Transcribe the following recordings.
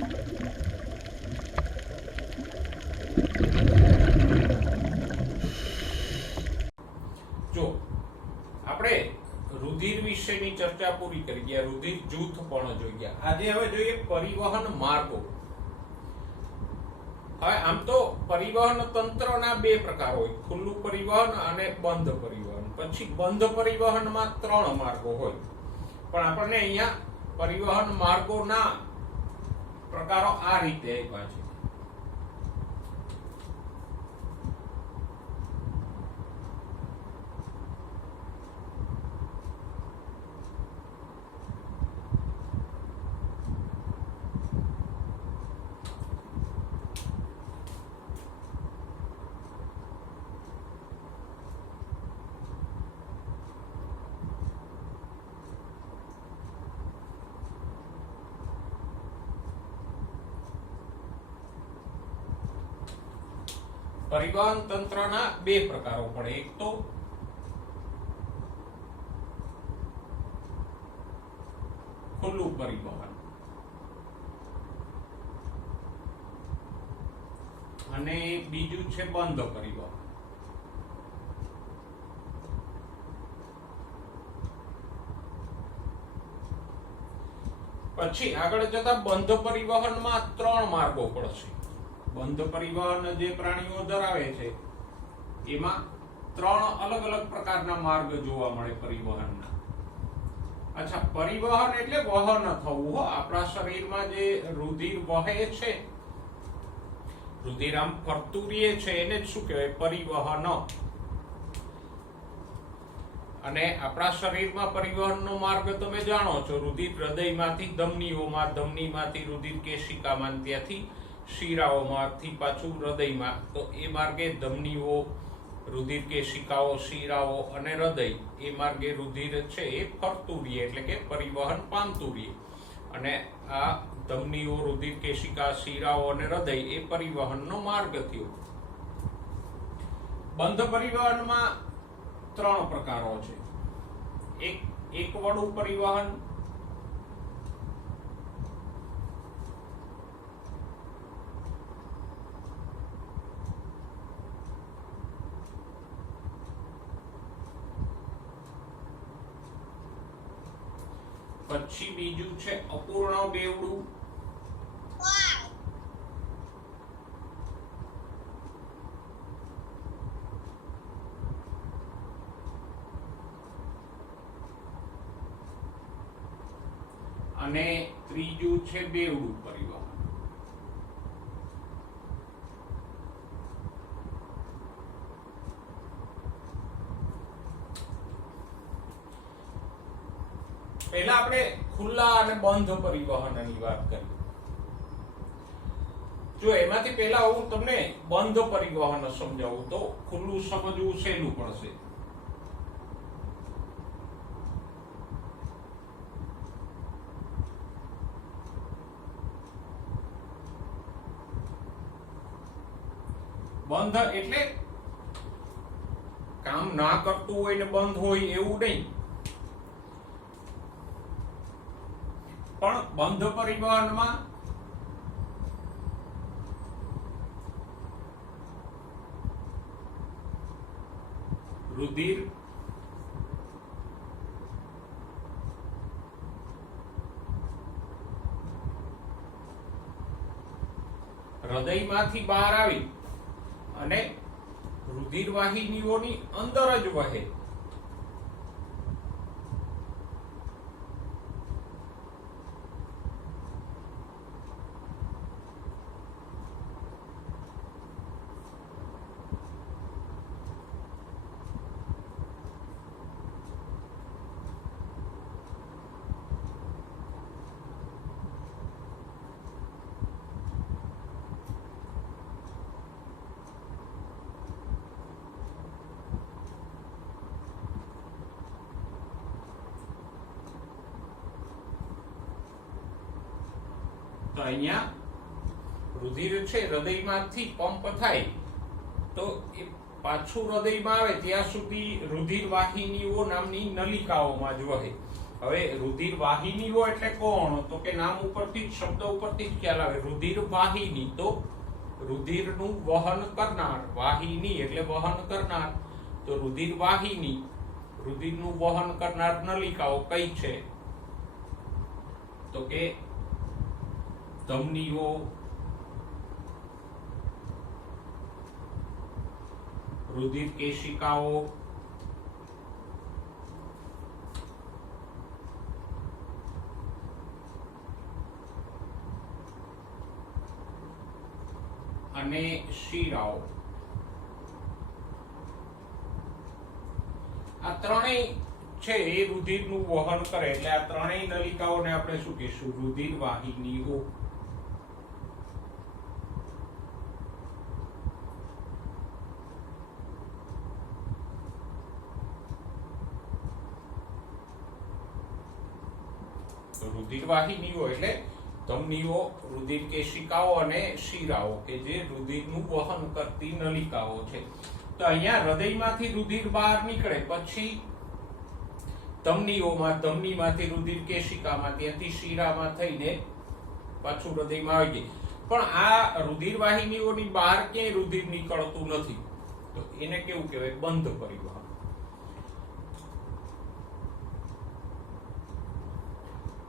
જો આપણે રુધિર વિશેની ચર્ચા પૂરી કરી ગયા, રુધિર જૂથ પણ જોઈ ગયા. આજે હવે જોઈએ પરિવહન માર્ગો. હવે આમ તો પરિવહન તંત્રના બે પ્રકાર હોય, ખુલ્લું પરિવહન અને બંધ પરિવહન. પછી બંધ પરિવહનમાં 3 માર્ગો હોય, પણ આપણને અહીંયા પરિવહન માર્ગોના પ્રકારો આ રીતે આપ્યા છે. પરિવહન તંત્રના બે પ્રકારો પડે. એક તો ખુલ્લું પરિવહન અને બીજું છે બંધ પરિવહન. પછી આગળ જતા બંધ પરિવહનમાં 3 માર્ગો પડશે. બંધ પરિવહન જે પ્રાણીઓ ધરાવે છે એમાં 3 અલગ અલગ પ્રકારના માર્ગ જોવા મળે પરિવહનના. અચ્છા, પરિવહન એટલે વહન થવું. આપણા શરીરમાં જે રુધિર વહે છે, રુધિર આમ ફરતું રહે છે, એને જ શું કહેવાય? પરિવહન. અને આપણા શરીરમાં પરિવહનનો માર્ગ તમે જાણો છો, રુધિર હૃદયમાંથી ધમનીઓમાં, ધમનીમાંથી રુધિર કેશિકામાં, ત્યાંથી શિરાઓમાંથી પાછું હૃદયમાં. તો એ માર્ગે ધમનીઓ, રુધિર કેશિકાઓ, શિરાઓ અને હૃદય, એ માર્ગે રુધિર છે એ ફરતું રહે, એટલે કે પરિવહન પામતું રહે. અને આ ધમનીઓ, રુધિર કેશિકા, શિરાઓ અને હૃદય એ પરિવહનનો માર્ગ થયો. બંધ પરિવહનમાં 3 પ્રકારો છે. એક વડું પરિવહન, પછી બીજું છે અપૂર્ણ બેવડું, અને ત્રીજું છે બેવડું પરિવહન. પહેલા આપણે ખુલ્લા અને બંધ પરિવહનની વાત કરી. જો એમાંથી પહેલા હું તમને બંધ પરિવહન સમજાવું તો ખુલ્લું સમજવું સહેલું પડશે. બંધ એટલે કામ ના કરતું હોય ને બંધ હોય એવું નહીં, પણ બંધ પરિવહનમાં રુધિર હૃદયમાંથી બહાર આવી અને રુધિર વાહિનીઓની અંદર જ વહે. તો અહીંયા રુધિર છે હૃદયમાંથી પંપ થાય તો એ પાછું હૃદયમાં આવે ત્યાં સુધી રુધિર વાહિનીઓ નામની નલિકાઓમાં જ વહે. હવે રુધિર વાહિનીઓ એટલે કોણ? તો કે નામ ઉપરથી જ, શબ્દ ઉપરથી જ ખ્યાલ આવે. રુધિર વાહિની તો રુધિરનું વહન કરનાર, વાહિની એટલે વહન કરનાર. તો રુધિર વાહિની, રુધિરનું વહન કરનાર નલિકાઓ કઈ છે? તો કે ધમનીઓ, રુધિર કેશિકાઓ, અને શિરાઓ. આ ત્રણેય છે એ રુધિરનું વહન કરે, એટલે આ ત્રણેય નલિકાઓને આપણે શું કહીશું? રુધિર વાહિનીઓ. રુધિર વાહિનીઓ એટલે ધમનીઓ, રુધિર કેશિકાઓ અને શિરાઓ કે જે રુધિરનું વહન કરતી નલિકાઓ છે. તો અહીંયા હૃદયમાંથી રુધિર બહાર નીકળે પછી ધમનીઓમાં, ધમનીમાંથી રુધિર કેશિકામાં, ત્યાંથી શિરામાં થઈને પાછું હૃદયમાં આવી જાય. પણ આ રુધિર વાહિનીઓની બહાર ક્યાંય રુધિર નીકળતું નથી, તો એને કેવું કહેવાય? બંધ પરિવહન.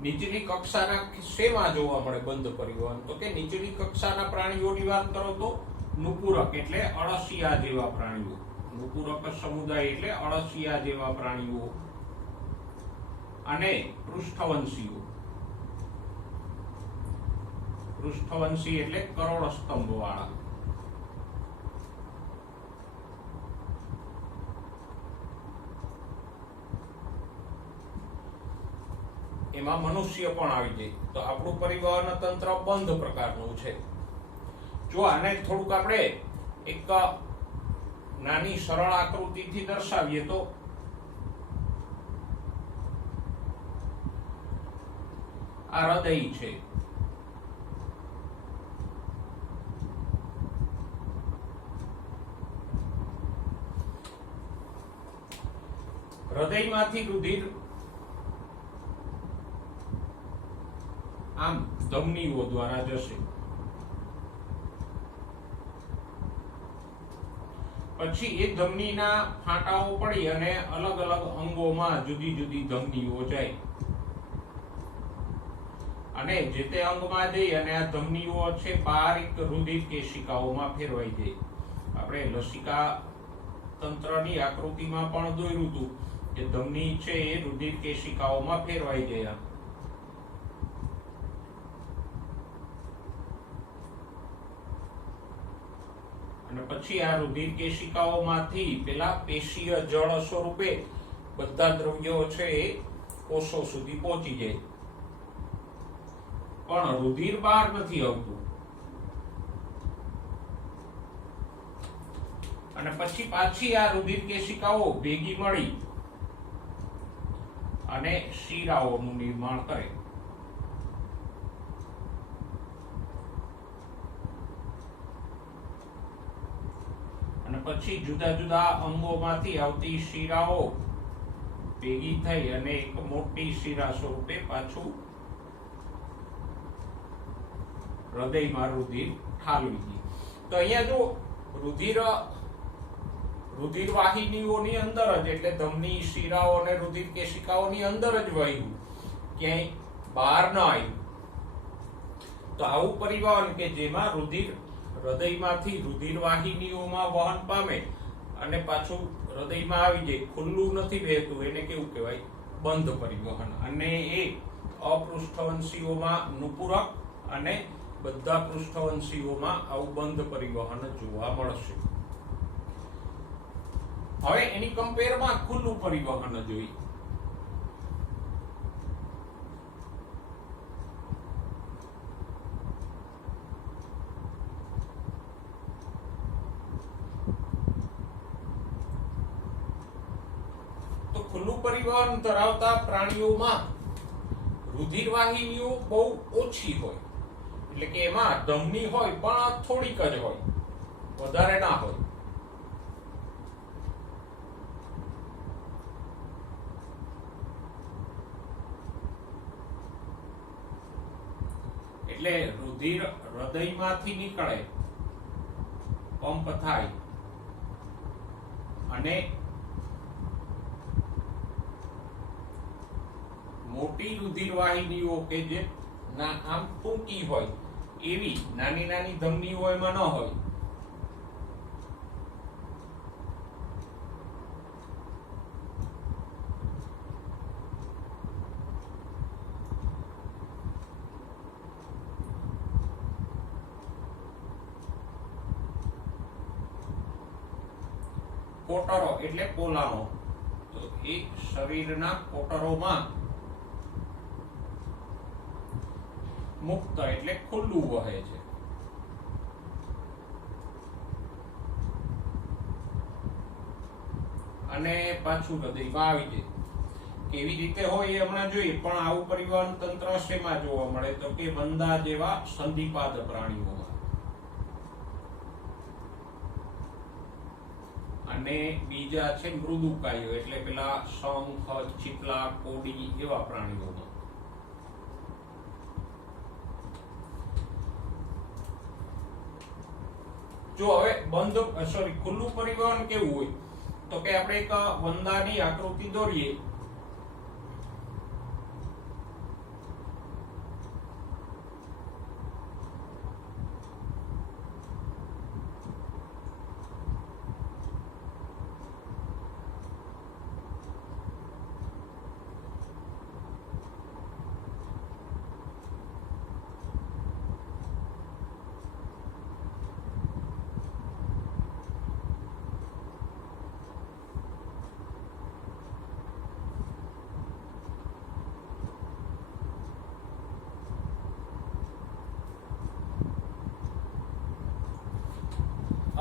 નીચેની કક્ષાના શેમાં જોવા મળે બંધ પરિવહન? તો કે નીચેની કક્ષાના પ્રાણીઓની વાત કરો તો નુપુરક એટલે અળસિયા જેવા પ્રાણીઓ, નુપુરક સમુદાય એટલે અળસિયા જેવા પ્રાણીઓ, અને પૃષ્ઠવંશીઓ. પૃષ્ઠવંશી એટલે કરોડ સ્તંભ વાળા. એમાં મનુષ્ય પણ આવી જાય. તો આપણું પરિવહન તંત્ર બંધ પ્રકારનું છે. જો આને થોડુંક આપણે એક નાની સરળ આકૃતિથી દર્શાવીએ તો આ હૃદય છે. હૃદયમાંથી રુધિર આમ ધમનીઓ દ્વારા જશે. પછી એ ધમનીના ફાંટાઓ પડી અને અલગ અલગ અંગોમાં જુદી જુદી ધમનીઓ જાય, અને જે તે અંગમાં જઈ અને આ ધમનીઓ છે બારીક રુધિર કેશિકાઓમાં ફેરવાઈ જાય. આપણે લસિકા તંત્રની આકૃતિમાં પણ દોર્યું હતું કે ધમની છે એ રુધિર કેશિકાઓમાં ફેરવાઈ ગયા. અને પછી આ રુધિર કેશિકાઓમાંથી પેલા પેશીય જળ સ્વરૂપે બધા દ્રવ્યો છે એ કોષો સુધી પહોંચી જાય, પણ રુધિર બહાર નથી આવતું. અને પછી પાછી આ રુધિર કેશિકાઓ ભેગી મળી અને શિરાઓનું નિર્માણ કરે. અને પછી જુદા જુદા અંગોમાંથી આવતી શિરાઓ ભેગી થઈ અને એક મોટી શિરા સ્વરૂપે પાછું હૃદયમાં રુધિર ઠાલવી ગઈ. તો અહીંયા જો રુધિર વાહિનીઓની અંદર જ, એટલે ધમની, શિરાઓ અને રુધિર કેશિકાઓની અંદર જ વહ્યું, ક્યાંય બહાર ન આવ્યું. તો આવું પરિવહન કે જેમાં રુધિર હૃદયમાંથી રુધિર વાહિનીઓમાં વહન પામે અને પાછું હૃદયમાં આવી જાય, ખુલ્લું નથી વહેતું, એને કેવું કહેવાય? બંધ પરિવહન. અને એ અપૃષ્ઠવંશીઓમાં નુપુરક અને બધા પૃષ્ઠવંશીઓમાં આવું બંધ પરિવહન જોવા મળશે. હવે એની કમ્પેરમાં ખુલ્લું પરિવહન જોઈએ. તો ખુલ્લું પરિવહન ધરાવતા પ્રાણીઓમાં રુધિર વાહિનીઓ બહુ ઓછી હોય, એટલે કે એમાં ધમની હોય પણ થોડીક જ હોય, વધારે ના હોય. એટલે રુધિર હૃદયમાંથી નીકળે, પંપ થાય અને મોટી રુધિર વાહિનીઓ કે જે આમ ટૂંકી હોય એવી નાની નાની ધમનીઓ એમાં ન હોય. કોટરો એટલે પોલાણો. તો એ શરીરના કોટરોમાં મુક્ત એટલે ખુલ્લું વહે છે. અને પાછું હૃદયમાં આવી જાય. કેવી રીતે હોય એ હમણાં જોઈએ, પણ આવું પરિવહન તંત્ર શેમાં જોવા મળે તો કે વંદા જેવા સંધિપાદ પ્રાણીઓમાં. અને બીજા છે મૃદુકાયો એટલે પેલા શંખ, ચીપલા, કોડી એવા પ્રાણીઓમાં. જો હવે ખુલ્લું પરિવહન કેવું હોય તો કે આપણે એક વંદાની આકૃતિ દોરીએ.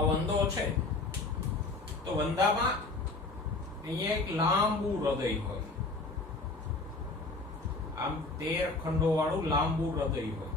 આ વંદો છે તો વંદામાં અહીંયા એક લાંબુ હૃદય હોય, આમ 13 ખંડો વાળું લાંબુ હૃદય હોય.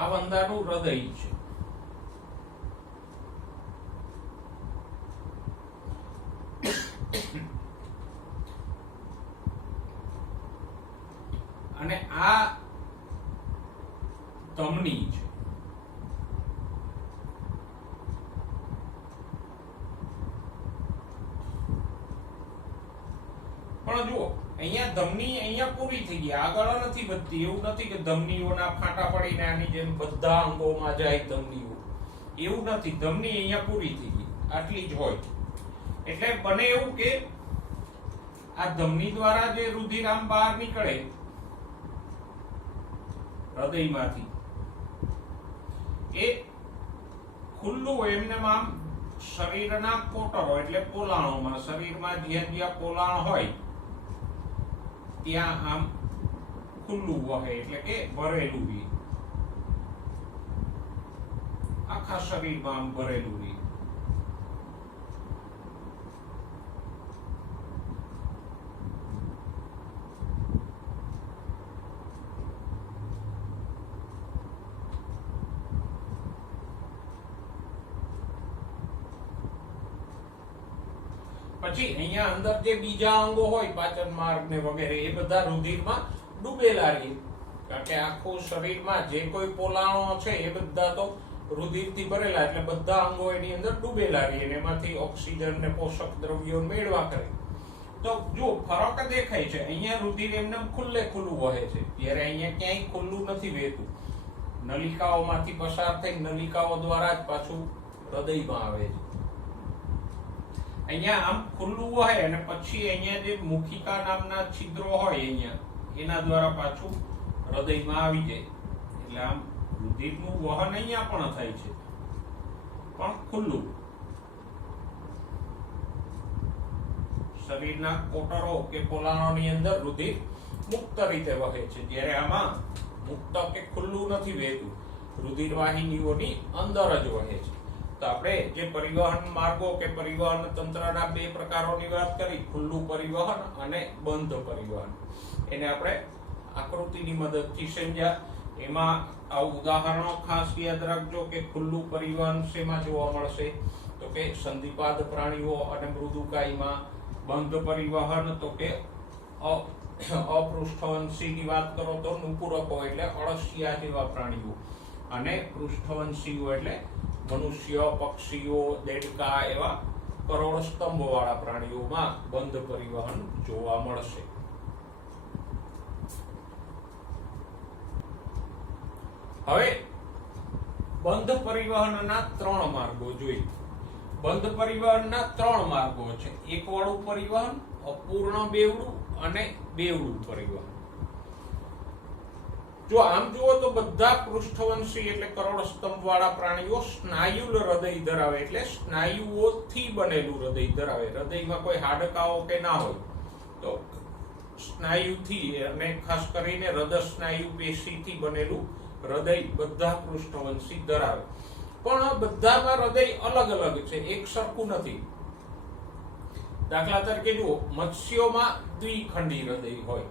આ વંદાનું હૃદય છે. અને આ ધમની છે. પણ જુઓ અહીંયા ધમની અહીંયા પૂરી થઈ ગઈ, આગળ નથી વધતી. એવું નથી કે ધમનીઓના ફાંટા પડીને આની જેમ બધા અંગોમાં જાય ધમનીઓ, એવું નથી. ધમની અહીંયા પૂરી થઈ ગઈ, આટલી જ હોય. એટલે બને એવું કે આ ધમની દ્વારા જે રુધિર આમ બહાર નીકળે હૃદયમાંથી, એ ખુલ્લું એમને આમ શરીરના કોટરો એટલે પોલાણોમાં, શરીરમાં જ્યાં જ્યાં પોલાણ હોય ત્યાં આમ ખુલ્લું વહે એટલે કે ભરેલું રહે, આખા શરીરમાં આમ ભરેલું રહે. પછી અહીંયા અંદર જે બીજા અંગો હોય પાચન માર્ગ ને વગેરે એ બધા રુધિરમાં ડૂબેલા રહે, કારણ કે આખું શરીરમાં જે કોઈ પોલાણો છે એ બધા તો રુધિરથી ભરેલા, એટલે બધા અંગો એની અંદર ડૂબેલા રહે અને એમાંથી ઓક્સિજન ને પોષક દ્રવ્યો મેળવા કરે. તો જો ફરક દેખાય છે, અહીંયા રુધિર એમને ખુલ્લે ખુલ્લું વહે છે, ત્યારે અહીંયા ક્યાંય ખુલ્લું નથી વહેતું. નલિકાઓમાંથી પસાર થઈ નલિકાઓ દ્વારા જ પાછું હૃદયમાં આવે છે. અહીંયા આમ ખુલ્લું વહે અને પછી અહીંયા જે મુખિકા નામના છિદ્રો હોય અહીંયા એના દ્વારા પાછું હૃદયમાં આવી જાય. એટલે આમ રુધિરનું વહન અહીંયા પણ થાય છે, પણ ખુલ્લું. શરીરના કોટરો કે પોલાણોની અંદર રુધિર મુક્ત રીતે વહે છે, જ્યારે આમાં મુક્ત કે ખુલ્લું નથી વહેતું, રુધિર વાહિનીઓની અંદર જ વહે છે. તો આપણે જે પરિવહન માર્ગો કે પરિવહન તંત્રના બે પ્રકારોની વાત કરી, ખુલ્લું પરિવહન અને બંધ પરિવહન, એને આપણે આકૃતિની મદદથી સમજ્યા. એમાં આ ઉદાહરણો ખાસ યાદ રાખજો કે ખુલ્લું પરિવહન શેમાં જોવા મળશે, તો કે સંધિપાદ પ્રાણીઓ અને મૃદુકાયમાં. બંધ પરિવહન તો કે અપૃષ્ઠવંશીની વાત કરો તો નુપુરકો એટલે અળસિયા જેવા પ્રાણીઓ, અને પૃષ્ઠવંશીઓ એટલે મનુષ્ય, પક્ષીઓ, દેડકા એવા કરોડ સ્તંભ વાળા પ્રાણીઓમાં બંધ પરિવહન જોવા મળશે. હવે બંધ પરિવહનના 3 માર્ગો જોઈએ. બંધ પરિવહનના 3 માર્ગો છે: એકવાળું પરિવહન, અપૂર્ણ બેવડું અને બેવડું પરિવહન. જો આમ જુઓ તો બધા પૃષ્ઠવંશી એટલે કરોડ સ્તંભ વાળા પ્રાણીઓ સ્નાયુલ હૃદય ધરાવે, એટલે સ્નાયુઓથી બનેલું હૃદય ધરાવે. હૃદયમાં કોઈ હાડકાઓ કે ના હોય, તો સ્નાયુથી, અને ખાસ કરીને હૃદય સ્નાયુ પેશીથી બનેલું હૃદય બધા પૃષ્ઠવંશી ધરાવે. પણ બધામાં હૃદય અલગ અલગ છે, એક સરખું નથી. દાખલા તરીકે જુઓ, મત્સ્યોમાં દ્વિખંડી હૃદય હોય,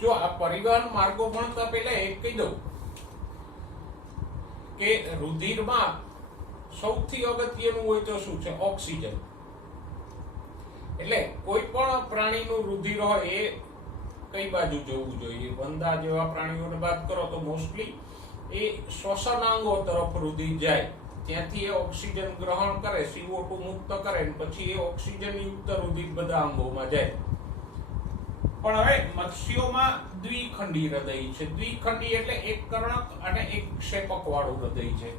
જો આ પરિવહન માર્ગો ભણતા પહેલા એક કહી દઉં કે રુધિરમાં સૌથી અગત્યનું હોય તો શું છે? ઓક્સિજન. એટલે કોઈ પણ પ્રાણીનું રુધિર હોય એ કઈ બાજુ જવું જોઈએ? વંદા જેવા પ્રાણીઓને વાત કરો તો મોસ્ટલી એ શ્વસનાંગો તરફ રુધિર જાય, ત્યાંથી એ ઓક્સિજન ગ્રહણ કરે, CO2 મુક્ત કરે, પછી એ ઓક્સિજન યુક્ત રુધિર બધા અંગોમાં જાય. પણ હવે મત્સ્યોમાં દ્વિખંડી હૃદય છે. દ્વિખંડી એટલે એક કર્ણક અને એક ક્ષેપક વાળું હૃદય છે.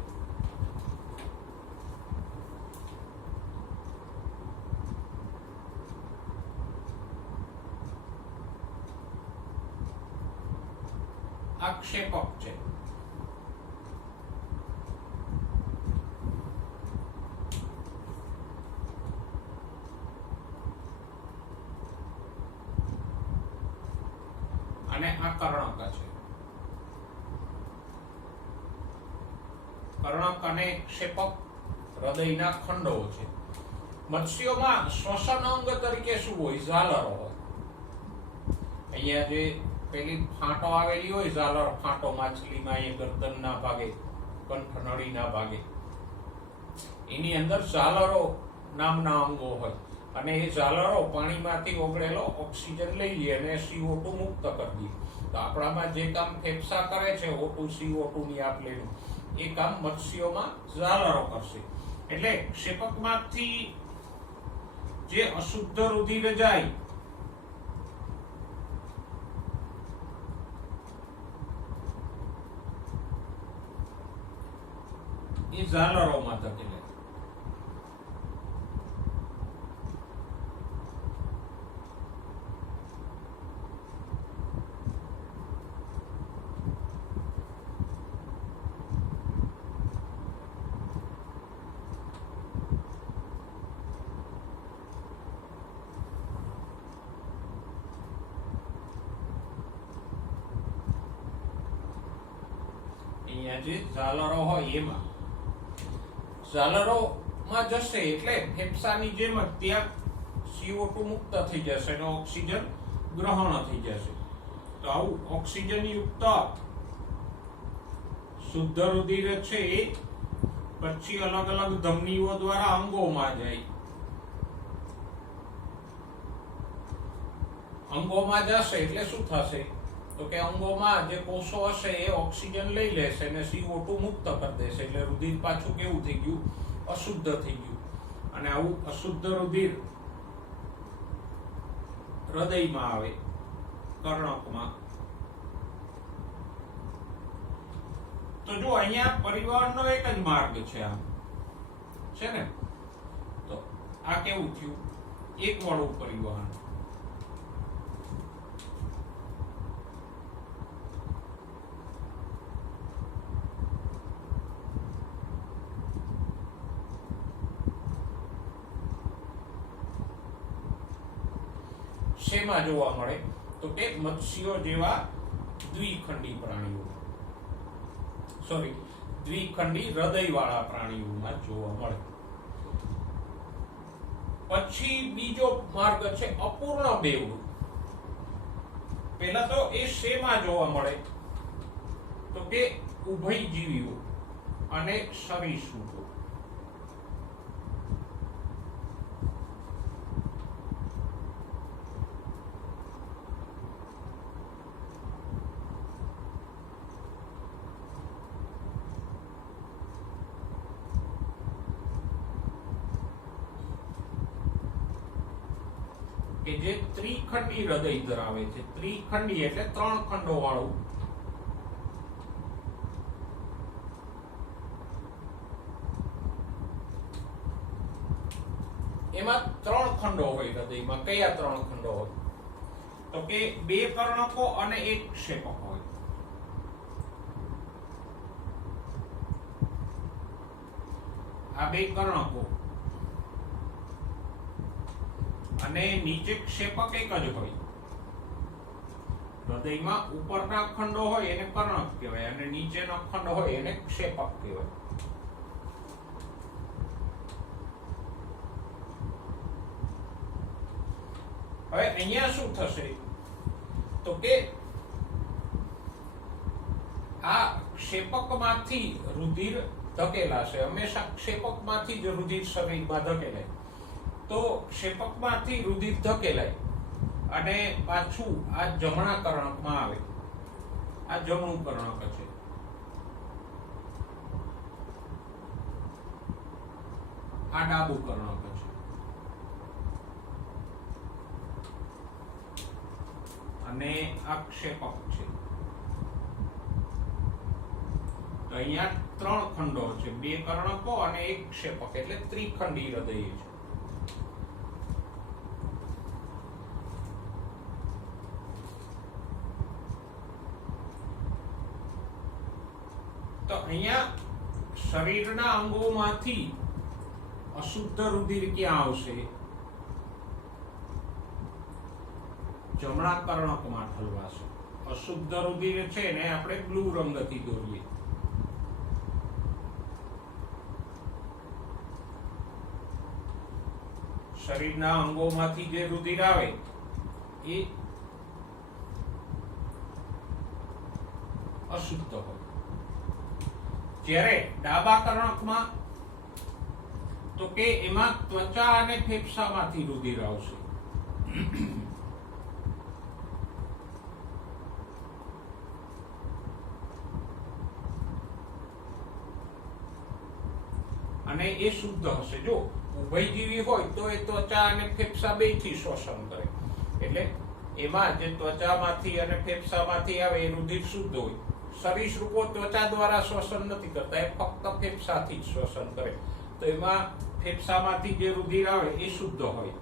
આ ક્ષેપક છે. અને આ કર્ણક છે. કર્ણક અને ક્ષેપક હૃદયના ખંડો છે. મત્સ્યોમાં શ્વસન અંગ તરીકે શું હોય? ઝાલરો હોય. અહીંયા જે પેલી ફાંટો આવેલી હોય, ઝાલર ફાંટો માછલીમાં, અહીંયા ગરદનના ભાગે, કંઠનળીના ભાગે, એની અંદર ઝાલરો નામના અંગો હોય, અને એ ઝાલરો પાણીમાંથી ઓગળેલો ઓક્સિજન લઈ લે અને CO2 મુક્ત કરી દે. તો આપણામાં જે કામ ફેફસા કરે છે, O2 CO2 ની આપ-લેનું, એ કામ મત્સ્યોમાં ઝાલરો કરશે. એટલે ક્ષેપકમાંથી જે અશુદ્ધ રુધિર જાય એ ઝાલરોમાં ધકેલે. અહીંયા જે ઝાલરો હોય એમાં ઝાલરોમાં જશે એટલે ફેફસાની જેમ જ ત્યાં CO2 મુક્ત થઈ જશે અને ઓક્સિજન ગ્રહણ થઈ જશે. તો આવું ઓક્સિજન યુક્ત શુદ્ધ રુધિર છે એ પછી અલગ અલગ ધમનીઓ દ્વારા અંગોમાં જાય. અંગોમાં જશે એટલે શું થશે? તો કે અંગોમાં જે કોષો હશે એ ઓક્સિજન લઈ લેશે અને CO2 મુક્ત કરી દેશે. એટલે રુધિર પાછું કેવું થઈ ગયું? અશુદ્ધ થઈ ગયું. અને આવું અશુદ્ધ રુધિર હૃદયમાં આવે, કર્ણકમાં. તો જો અહીંયા પરિવહનનો એક જ માર્ગ છે, આ છે ને. તો આ કેવું થયું? એક વાળું પરિવહન. શેમાં જોવા મળે? તો કે મત્સ્યો જેવા દ્વિખંડી પ્રાણીઓ, દ્વિખંડી હૃદયવાળા પ્રાણીઓમાં જોવા મળે. પછી બીજો માર્ગ છે અપૂર્ણ બેવડું. પહેલા તો એ શેમાં જોવા મળે? તો કે ઉભયજીવીઓ અને સરીસૃપો. કે જે ત્રિખંડી હૃદય ધરાવે છે. ત્રિખંડી એટલે 3 ખંડો વાળું. એમાં 3 ખંડો હોય હૃદયમાં. કયા 3 ખંડો હોય? તો કે 2 કર્ણકો અને 1 ક્ષેપક હોય. આ 2 કર્ણકો અને નીચે ક્ષેપક એક જ હોય. હૃદયમાં ઉપરના ખંડો હોય એને કર્ણક કહેવાય અને નીચેનો ખંડ હોય એને ક્ષેપક કહેવાય. હવે અહીંયા શું થશે? તો કે આ ક્ષેપકમાંથી રુધિર ધકેલાશે. હંમેશા ક્ષેપકમાંથી જ રુધિર શરીરમાં ધકેલાય. તો ક્ષેપકમાંથી રુધિર ધકેલાય અને પાછું આ જમણા કર્ણકમાં આવે. આ જમણું કર્ણક છે. આ ડાબું કર્ણક છે. અને આ ક્ષેપક છે. તો અહીંયા 3 ખંડો છે, 2 કર્ણકો અને 1 ક્ષેપક, એટલે ત્રિખંડી હૃદય છે. તો અહીંયા શરીરના અંગોમાંથી અશુદ્ધ રુધિર ક્યાં આવશે? જમણા કર્ણકમાં ઠલવાશે. અશુદ્ધ રુધિર છે ને આપણે બ્લુ રંગથી દોરીએ. શરીરના અંગોમાંથી જે રુધિર આવે એ અશુદ્ધ હોય. જ્યારે ડાબા કર્ણકમાં તો કે એમાં ત્વચા અને ફેફસામાંથી રુધિર આવશે. અને એ શુદ્ધ હશે. જો ઉભયજીવી હોય તો એ ત્વચા અને ફેફસા બેથી શોષણ કરે. એટલે એમાં જે ત્વચામાંથી અને ફેફસામાંથી આવે એ રુધિર શુદ્ધ હોય. સરીસૃપો ત્વચા દ્વારા શોષણ નથી કરતા, એ ફક્ત ફેફસાથી જ શોષણ કરે. તો એમાં ફેફસામાંથી જે રુધિર આવે એ શુદ્ધ હોય.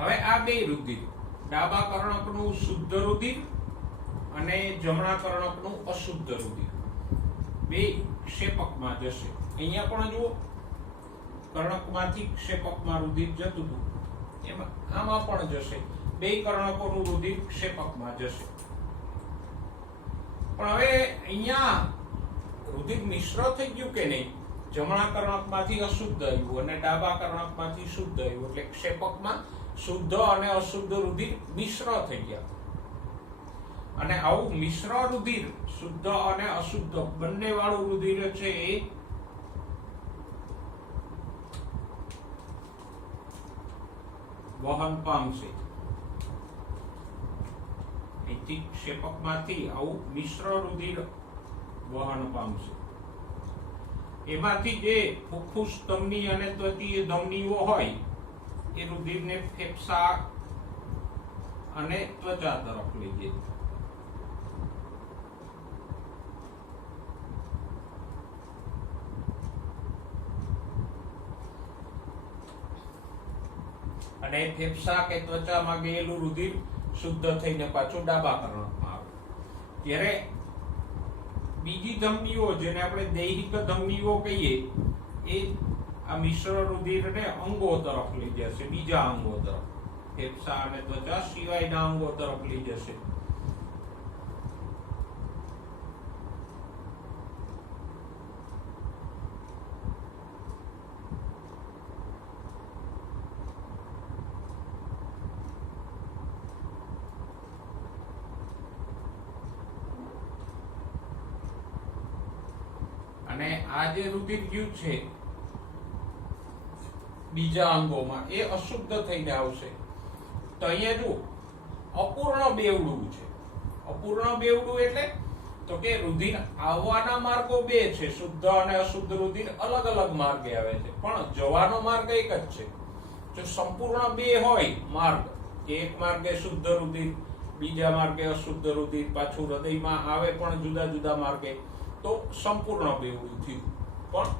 હવે આ બે રુધિર, ડાબા કર્ણકનું શુદ્ધ રુધિર અને જમણા કર્ણકનું અશુદ્ધ રુધિર, બે ક્ષેપકમાં જશે. અહીંયા પણ જુઓ, કર્ણકમાંથી ક્ષેપકમાં રુધિર જતું હતું, એમાં આમાં પણ જશે. બે કર્ણકોનું રુધિર ક્ષેપકમાં જશે. પણ હવે અહીંયા રુધિર મિશ્ર થઈ ગયું કે નહીં? જમણા કર્ણકમાંથી અશુદ્ધ આવ્યું અને ડાબા કર્ણકમાંથી શુદ્ધ આવ્યું, એટલે ક્ષેપકમાં શુદ્ધ અને અશુદ્ધ રુધિર મિશ્ર થઈ ગયા. અને આવું મિશ્ર રુધિર, શુદ્ધ અને અશુદ્ધ બંને વાળું રુધિર છે એ વહન પામશે. અહીંથી ક્ષેપકમાંથી આવું મિશ્ર રુધિર વહન પામશે. એમાંથી જે ફુફ્ફુસ ધમની અને ત્વચીય ધમનીઓ હોય એ રુધિરને ફેફસા અને ત્વચા તરફ લઈ જાય. અને ફેફસા કે ત્વચામાં ગયેલું રુધિર શુદ્ધ થઈને પાછું ડાબા કર્ણકમાં આવે. ત્યારે બીજી ધમનીઓ, જેને આપણે દૈહિક ધમનીઓ કહીએ, એ આ મિશ્ર રુધિરને અંગો તરફ લઈ જશે, બીજા અંગો તરફ, ફેફસા અને ત્વચા સિવાયના અંગો તરફ લઈ જશે. અને આ જે રુધિર ગયું છે બીજા અંગોમાં, એ અશુદ્ધ થઈને આવશે. તો અહીંયા જો અપૂર્ણ બેવડું છે. અપૂર્ણ બેવડું એટલે તો કે રુધિર આવવાના માર્ગો બે છે, શુદ્ધ અને અશુદ્ધ રુધિર અલગ અલગ માર્ગે આવે છે, પણ જવાનો માર્ગ એક જ છે. જો સંપૂર્ણ બે હોય માર્ગ, કે એક માર્ગે શુદ્ધ રુધિર, બીજા માર્ગે અશુદ્ધ રુધિર, પાછું હૃદયમાં આવે પણ જુદા જુદા માર્ગે, તો સંપૂર્ણ બેવડું થયું. પણ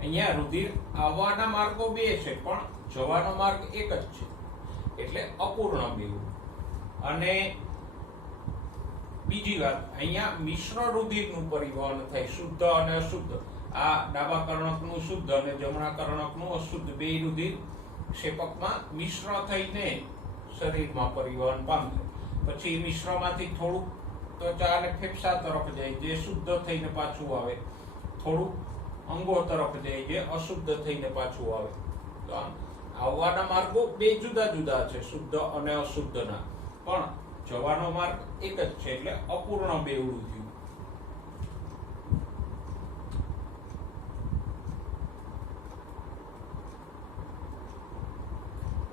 અહીંયા રુધિર આવવાના માર્ગો બે છે પણ જવાનો માર્ગ એક જ છે, એટલે અપૂર્ણ બેવડું. અને બીજી વાત, અહીંયા મિશ્ર રુધિરનું પરિવહન થાય, શુદ્ધ અને અશુદ્ધ. આ ડાબા કર્ણકનું શુદ્ધ અને જમણા કર્ણકનું અશુદ્ધ બે રુધિર ક્ષેપકમાં મિશ્ર થઈને શરીરમાં પરિવહન પામશે. પછી મિશ્રમાંથી થોડુંક ત્વચા અને ફેફસા તરફ જાય, જે શુદ્ધ થઈને પાછું આવે, થોડુંક અંગો તરફ જાય, જે અશુદ્ધ થઈને પાછું આવે. તો આવવાના માર્ગો બે જુદા જુદા છે, શુદ્ધ અને અશુદ્ધના, પણ જવાનો માર્ગ એક જ છે, એટલે અપૂર્ણ બેવડું થયું.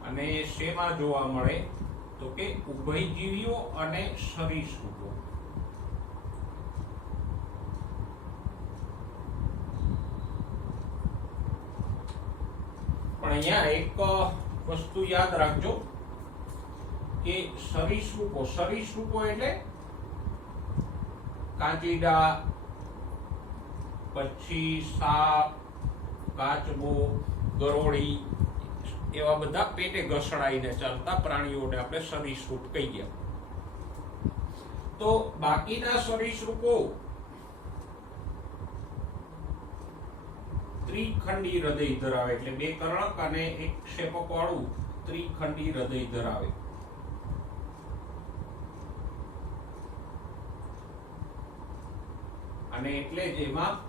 અને શેમાં જોવા મળે તો કે ઉભયજીવીઓ અને સરીસૃપો. પણ અહીંયા એક વસ્તુ યાદ રાખજો કે સરીસૃપો, સરીસૃપો એટલે કાચીડા, પછી સાપ, કાચબો, ગરોળી, એવા બધા પેટે ઘસડાઈને ચાલતા પ્રાણીઓને આપણે સરીસૃપ કહીએ. તો બાકીના સરીસૃપો ત્રિખંડી હૃદય ધરાવે, એટલે બે કર્ણક અને એક ક્ષેપક વાળું ત્રિખંડી હૃદય ધરાવે. અને એટલે જ એમાં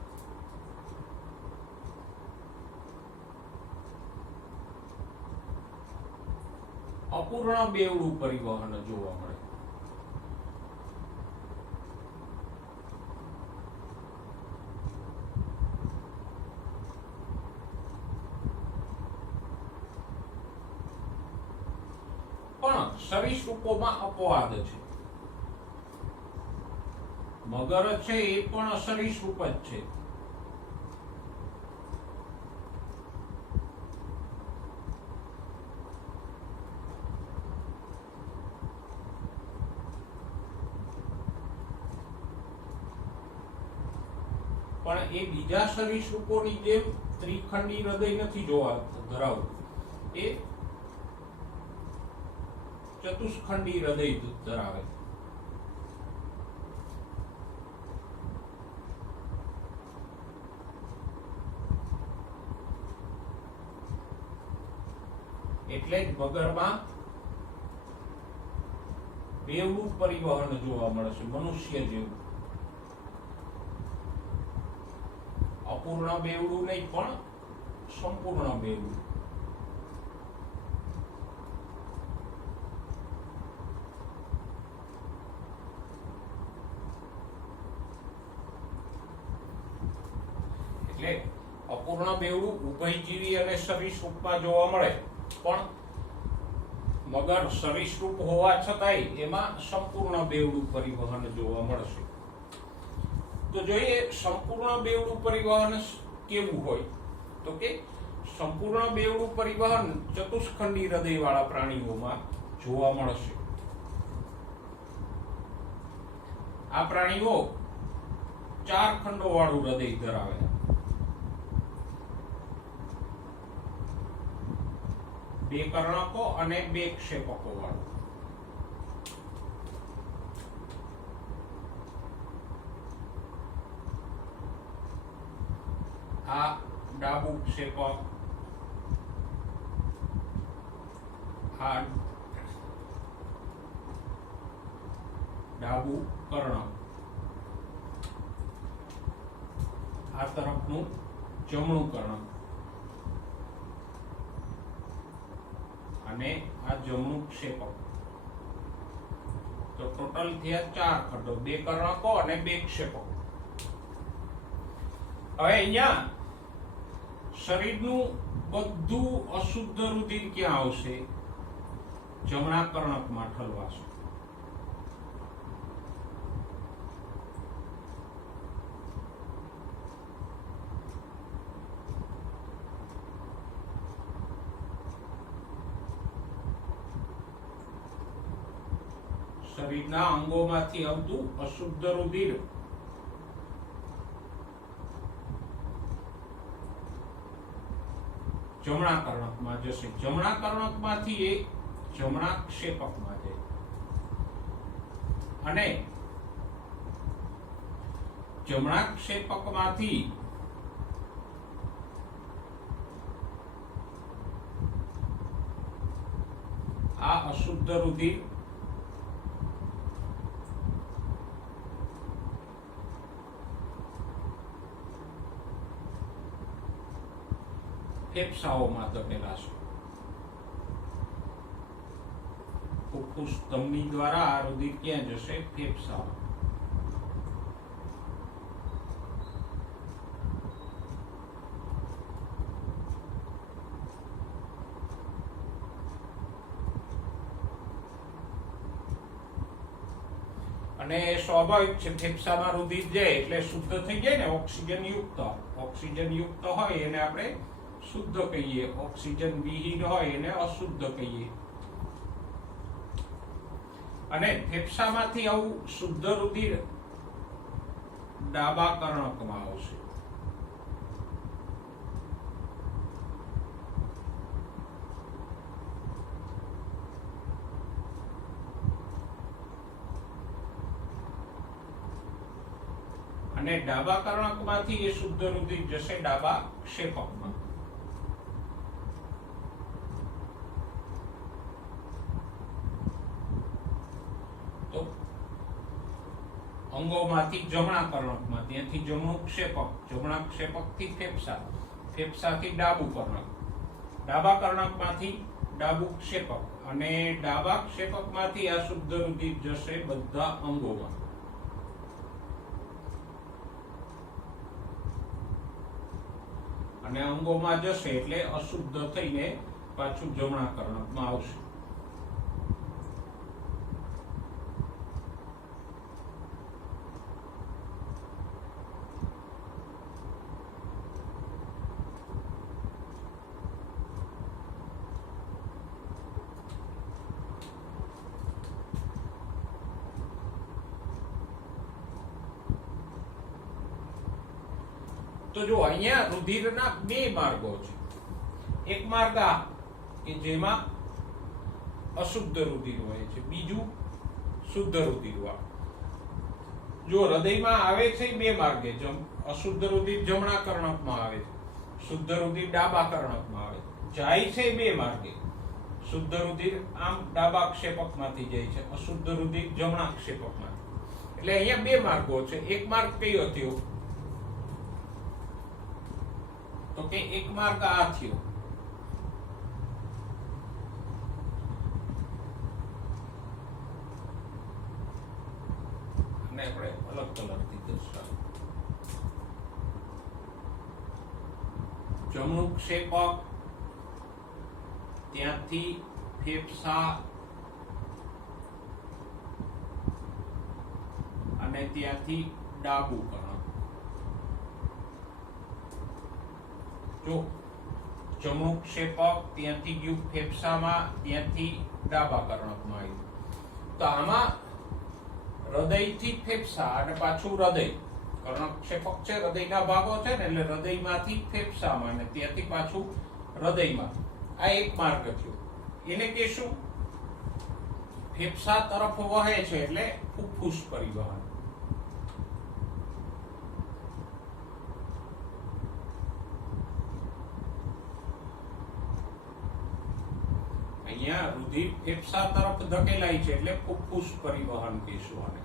અપૂર્ણ બેવડું પરિવહન જોવા મળે. પણ સરીસૃપોમાં અપવાદ છે. મગર છે એ પણ સરીસૃપ જ છે. પણ એ બીજા સરીસૃપોની જેમ ત્રિખંડી હૃદય નથી જોવા ધરાવતું, એ ચતુષ્ખંડી હૃદય ધરાવે. એટલે જ મગરમાં બેવડું પરિવહન જોવા મળે છે, મનુષ્ય જેવું. અપૂર્ણ બેવડું નહીં પણ સંપૂર્ણ બેવડું. એટલે અપૂર્ણ બેવડું ઉભયજીવી અને સરીસૃપમાં જોવા મળે, પણ મગર સરીસૃપ હોવા છતાંય એમાં સંપૂર્ણ બેવડું પરિવહન જોવા મળશે. તો જોઈએ સંપૂર્ણ બેવડું પરિવહન કેવું હોય, તો કે સંપૂર્ણ બેવડું પરિવહન ચતુષ્ખંડી હૃદયવાળા પ્રાણીઓમાં જોવા મળશે. આ પ્રાણીઓ 4 ખંડો વાળું હૃદય ધરાવે છે. 2 કર્ણકો અને 2 ક્ષેપકો વાળું. આ ડાબું ક્ષેપક, આ ડાબું કર્ણક, આ તરફનું જમણું કર્ણક અને આ જમણું ક્ષેપક. તો ટોટલ થયા 4 ખંડો, 2 કર્ણકો અને 2 ક્ષેપકો. હવે અહીંયા શરીરનું બધું અશુદ્ધ રુધિર ક્યાં આવશે? જમણા કર્ણકમાં ઠલવાશે. શરીરના અંગોમાંથી આવતું અશુદ્ધ રુધિર જમણા કર્ણકમાં જશે. જમણા કર્ણકમાંથી એ જમણા ક્ષેપકમાં જાય અને જમણા ક્ષેપકમાંથી આ અશુદ્ધ રુધિર ફેફસાઓમાં દબેલા છે. ફુફ્ફુસ ધમની દ્વારા આ રુધિર ક્યાં જશે? ફેફસામાં. અને સ્વાભાવિક છે, ફેફસામાં રુધિર જાય એટલે શુદ્ધ થઈ જાય ને, ઓક્સિજન યુક્ત હોય એને આપણે શુદ્ધ કહીએ, ઓક્સિજન વિહીન હોય એને અશુદ્ધ કહીએ. અને ફેફસામાંથી આવું શુદ્ધ રુધિર ડાબા કર્ણકમાં આવશે. અને ડાબા કર્ણકમાંથી એ શુદ્ધ રુધિર જશે ડાબા ક્ષેપકમાં. અંગોમાંથી જમણા કર્ણકમાં, ત્યાંથી જમણું ક્ષેપક, જમણા ક્ષેપકથી ફેફસા, ફેફસાથી ડાબું કર્ણક, ડાબા કર્ણકમાંથી ડાબું ક્ષેપક અને ડાબા ક્ષેપકમાંથી આ શુદ્ધ રુધિર જશે બધા અંગોમાં. અને અંગોમાં જશે એટલે અશુદ્ધ થઈને પાછું જમણા કર્ણકમાં આવશે. તો જો અહીંયા રુધિરના 2 માર્ગો છે. એક માર્ગ આ કે જેમાં અશુદ્ધ રુધિર હોય છે, બીજું શુદ્ધ રુધિર વાળું. જો હૃદયમાં આવે છે 2 માર્ગે, અશુદ્ધ રુધિર જમણા કર્ણકમાં આવે છે, શુદ્ધ રુધિર ડાબા કર્ણકમાં આવે છે. જાય છે 2 માર્ગે, શુદ્ધ રુધિર આમ ડાબા ક્ષેપકમાંથી જાય છે, અશુદ્ધ રુધિર જમણા ક્ષેપકમાંથી. એટલે અહીંયા બે માર્ગો છે. એક માર્ગ કયો થયો? તો કે એક માર્ગ આ થયો. અને આપણે અલગ કલરથી દર્શાવીએ. જમણું ક્ષેપક, ત્યાંથી ફેફસા અને ત્યાંથી ડાબું કર્ણક. જો જમણું ક્ષેપક ત્યાંથી ગયું ફેફસામાં, ત્યાંથી ડાબા કર્ણકમાં આવ્યું. તો આમાં હૃદયથી ફેફસા અને પાછું હૃદય, કર્ણક ક્ષેપક છે, હૃદયના ભાગો છે ને, એટલે હૃદયમાંથી ફેફસામાં અને ત્યાંથી પાછું હૃદયમાં. આ એક માર્ગ થયો. એને કહેશું ફેફસા તરફ વહે છે એટલે ફુફ્ફુસ પરિવહન. અહીંયા રુધિર ફેફસા તરફ ધકેલાય છે એટલે ફુફ્ફુસ પરિવહન કહીશું આને.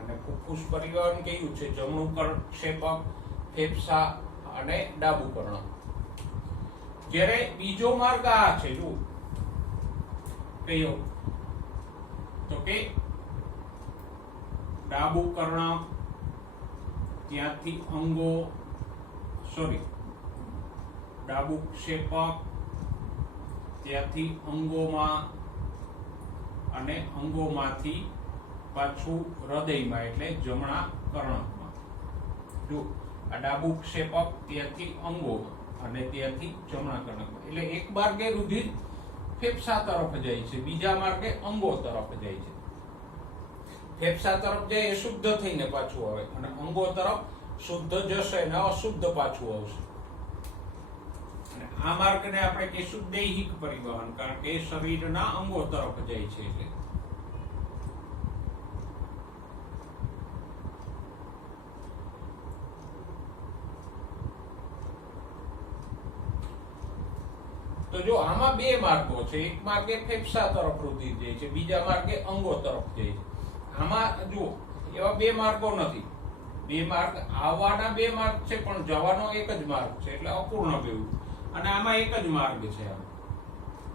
અને ફુફ્ફુસ પરિવહન કયું છે? જમણું ક્ષેપક, ફેફસા અને ડાબું કર્ણક. જ્યારે બીજો માર્ગ આ છે, જો કયો? તો કે ડાબું કર્ણક, ત્યાંથી અંગો, ડાબું ક્ષેપક, ત્યાંથી અંગોમાં અને અંગોમાંથી પાછું હૃદયમાં એટલે જમણા કર્ણકમાં. જો આ ડાબું ક્ષેપક, ત્યાંથી અંગો અને ત્યાંથી જમણા કર્ણકમાં. એટલે એક માર્ગે રુધિર ફેફસા તરફ જાય છે, બીજા માર્ગે અંગો તરફ જાય છે. ફેફસા તરફ જાય એ શુદ્ધ થઈને પાછું આવે, અને અંગો તરફ શુદ્ધ જશે અને અશુદ્ધ પાછું આવશે. અને આ માર્ગને આપણે કહીશું દૈહિક પરિવહન, કારણ કે શરીરના અંગો તરફ જાય છે. એટલે તો જો આમાં બે માર્ગો છે. એક માર્ગે ફેફસા તરફ રુધિર જાય છે, બીજા માર્ગે અંગો તરફ જાય છે. આમાં જો એવા બે માર્ગો નથી. બે માર્ગ આવવાના બે માર્ગ છે, પણ જવાનો એક જ માર્ગ છે, એટલે અપૂર્ણ બેવડું. અને આમાં એક જ માર્ગ છે,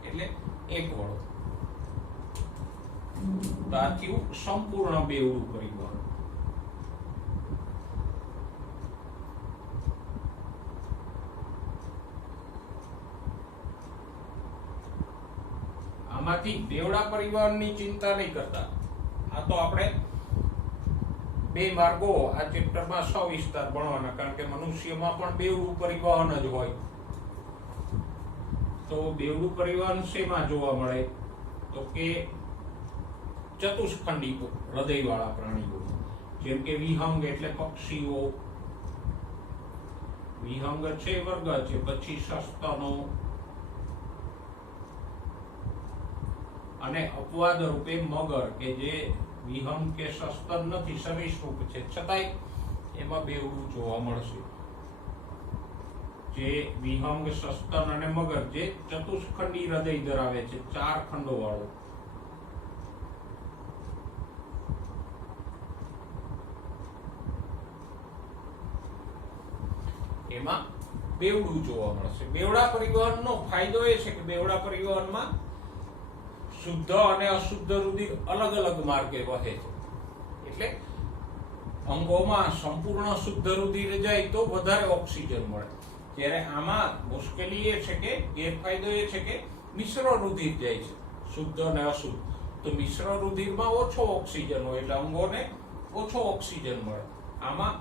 એટલે એક વળો. તો આ થયું સંપૂર્ણ બેવડું પરિવહન. આમાંથી બેવડા પરિવહનની ચિંતા નહીં કરતા. આ તો આપણે બે માર્ગો આ ચેપ્ટરમાં સવિસ્તાર ભણવાના, કારણ કે મનુષ્યમાં પણ બેવડું પરિવહન જ હોય. તો બેવડું પરિવહન શેમાં જોવા મળે? તો કે ચતુષ્ખંડી હૃદયવાળા પ્રાણીઓ, જેમ કે વિહંગ એટલે પક્ષીઓ, વિહંગ છે વર્ગ છે. પછી સસ્તનો, અને અપવાદ રૂપે મગર, કે જે વિહંગ કે સસ્તન નથી, સરીસૃપ છે, છતાંય એમાં બેવડું જોવા મળશે. જે વિહંગ, સસ્તન અને મગર જે ચતુષ્ખંડી હૃદય ધરાવે છે, 4 ખંડો વાળો. એમાં બેવડું જોવા મળશે. બેવડા પરિવહનનો ફાયદો એ છે કે બેવડા પરિવહનમાં શુદ્ધ અને અશુદ્ધ રુધિર અલગ અલગ માર્ગે વહે છે. એટલે અંગોમાં સંપૂર્ણ શુદ્ધ રુધિર જાય તો વધારે ઓક્સિજન મળે. જ્યારે આમાં મુશ્કેલી એ છે કે ગેરફાયદો એ છે કે મિશ્ર રુધિર જાય છે, શુદ્ધ અને અશુદ્ધ. તો મિશ્ર રુધિરમાં ઓછો ઓક્સિજન હોય એટલે અંગોને ઓછો ઓક્સિજન મળે. આમાં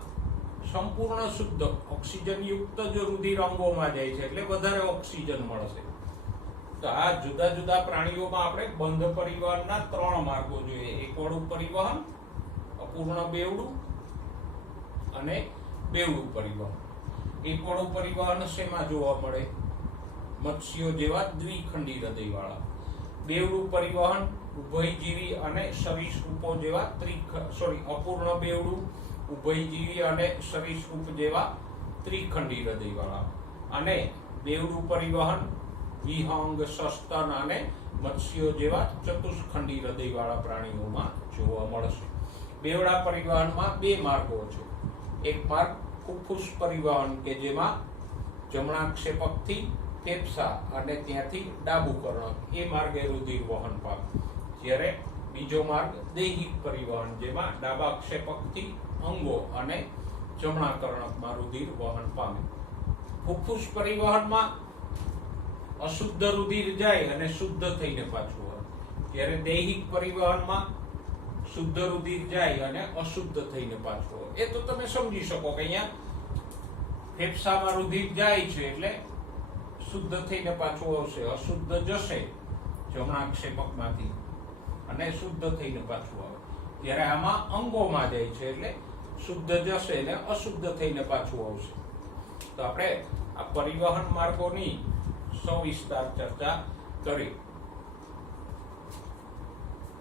સંપૂર્ણ શુદ્ધ ઓક્સિજન યુક્ત જો રુધિર અંગોમાં જાય છે એટલે વધારે ઓક્સિજન મળશે. તો આ જુદા જુદા પ્રાણીઓમાં આપણે બંધ પરિવહનના 3 માર્ગો જોઈએ. એકવળું પરિવહન, અપૂર્ણ બેવડું અને બેવડું પરિવહન. એકવળું પરિવહન શેમાં જોવા મળે? મત્સ્યો જેવા દ્વિખંડી હૃદયવાળા. બેવડું પરિવહન ઉભયજીવી અને સરીસૃપો જેવા અપૂર્ણ બેવડું ઉભયજીવી અને સરીસૃપ જેવા ત્રિખંડી હૃદયવાળા. અને બેવડું પરિવહન વિહંગ, સસ્તન અને મત્સ્યો જેવા ચતુષ્ખંડી હૃદયવાળા પ્રાણીઓમાં જોવા મળશે. બેવડા પરિવહનમાં બે માર્ગો છે. એક માર્ગ ફુફ્ફુસ પરિવહન કે જેમાં જમણા ક્ષેપકથી ફેફસા અને ત્યાંથી ડાબુ કર્ણક એ માર્ગે રુધિર વહન પામે. જ્યારે બીજો માર્ગ દૈહિક પરિવહન જેમાં ડાબા ક્ષેપકથી અંગો અને જમણા કર્ણકમાં રુધિર વહન પામે. ફુફ્ફુસ પરિવહનમાં અશુદ્ધ રુધિર જાય અને શુદ્ધ થઈને પાછું આવે. જ્યારે દૈહિક પરિવહનમાં શુદ્ધ રુધિર જાય અને અશુદ્ધ થઈને પાછું આવે. એ તો તમે સમજી શકો કે અહીંયા ફેફસામાં રુધિર જાય છે એટલે શુદ્ધ થઈને પાછું આવશે, અશુદ્ધ જશે જમણા ક્ષેપકમાંથી અને શુદ્ધ થઈને પાછું આવે. જ્યારે આમાં અંગોમાં જાય છે એટલે શુદ્ધ જશે અને અશુદ્ધ થઈને પાછું આવશે. તો આપણે આ પરિવહન માર્ગોની સવિસ્તાર ચર્ચા કરી.